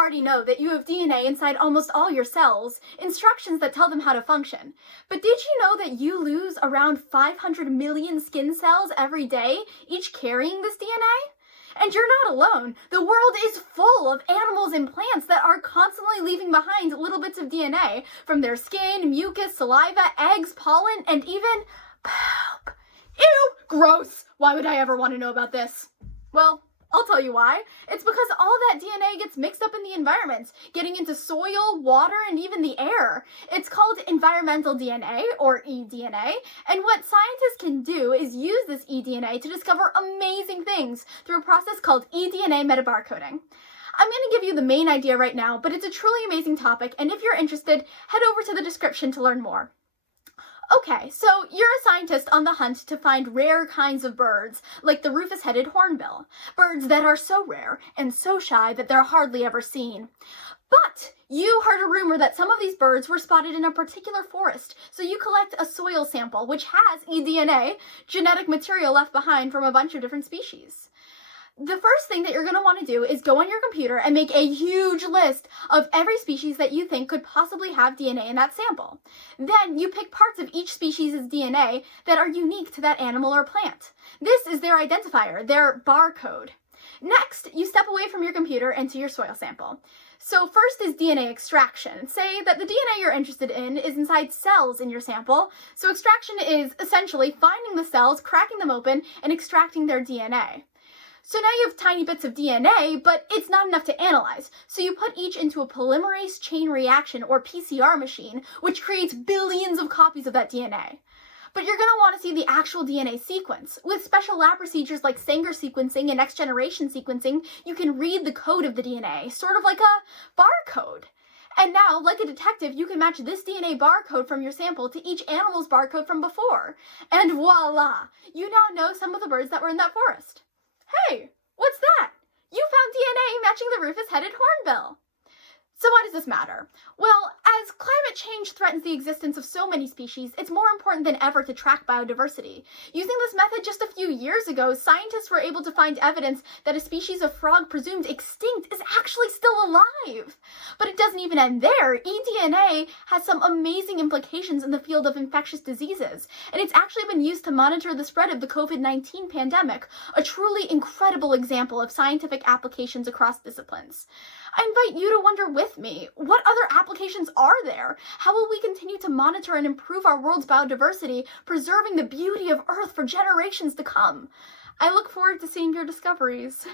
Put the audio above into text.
already know that you have DNA inside almost all your cells, instructions that tell them how to function. But did you know that you lose around 500 million skin cells every day, each carrying this DNA? And you're not alone. The world is full of animals and plants that are constantly leaving behind little bits of DNA from their skin, mucus, saliva, eggs, pollen, and even poop. Ew! Gross! Why would I ever want to know about this? Well, I'll tell you why. It's because all that DNA gets mixed up in the environment, getting into soil, water, and even the air. It's called environmental DNA, or eDNA, and what scientists can do is use this eDNA to discover amazing things through a process called eDNA Metabarcoding. I'm going to give you the main idea right now, but it's a truly amazing topic, and if you're interested, head over to the description to learn more. Okay, so you're a scientist on the hunt to find rare kinds of birds, like the rufous-headed hornbill, birds that are so rare and so shy that they're hardly ever seen. But you heard a rumor that some of these birds were spotted in a particular forest, so you collect a soil sample, which has eDNA, genetic material left behind from a bunch of different species. The first thing that you're going to want to do is go on your computer and make a huge list of every species that you think could possibly have DNA in that sample. Then you pick parts of each species' DNA that are unique to that animal or plant. This is their identifier, their barcode. Next, you step away from your computer into your soil sample. So first is DNA extraction. Say that the DNA you're interested in is inside cells in your sample. So extraction is essentially finding the cells, cracking them open, and extracting their DNA. So now you have tiny bits of DNA, but it's not enough to analyze. So you put each into a polymerase chain reaction, or PCR machine, which creates billions of copies of that DNA. But you're going to want to see the actual DNA sequence. With special lab procedures like Sanger sequencing and next-generation sequencing, you can read the code of the DNA, sort of like a barcode. And now, like a detective, you can match this DNA barcode from your sample to each animal's barcode from before. And voila! You now know some of the birds that were in that forest. Hey, what's that? You found DNA matching the rufous-headed hornbill. So why does this matter? Well, as climate change threatens the existence of so many species, it's more important than ever to track biodiversity. Using this method just a few years ago, scientists were able to find evidence that a species of frog presumed extinct is actually still alive. But it doesn't even end there. eDNA has some amazing implications in the field of infectious diseases, and it's actually been used to monitor the spread of the COVID-19 pandemic, a truly incredible example of scientific applications across disciplines. I invite you to wonder with me, what other applications are there? How will we continue to monitor and improve our world's biodiversity, preserving the beauty of Earth for generations to come? I look forward to seeing your discoveries.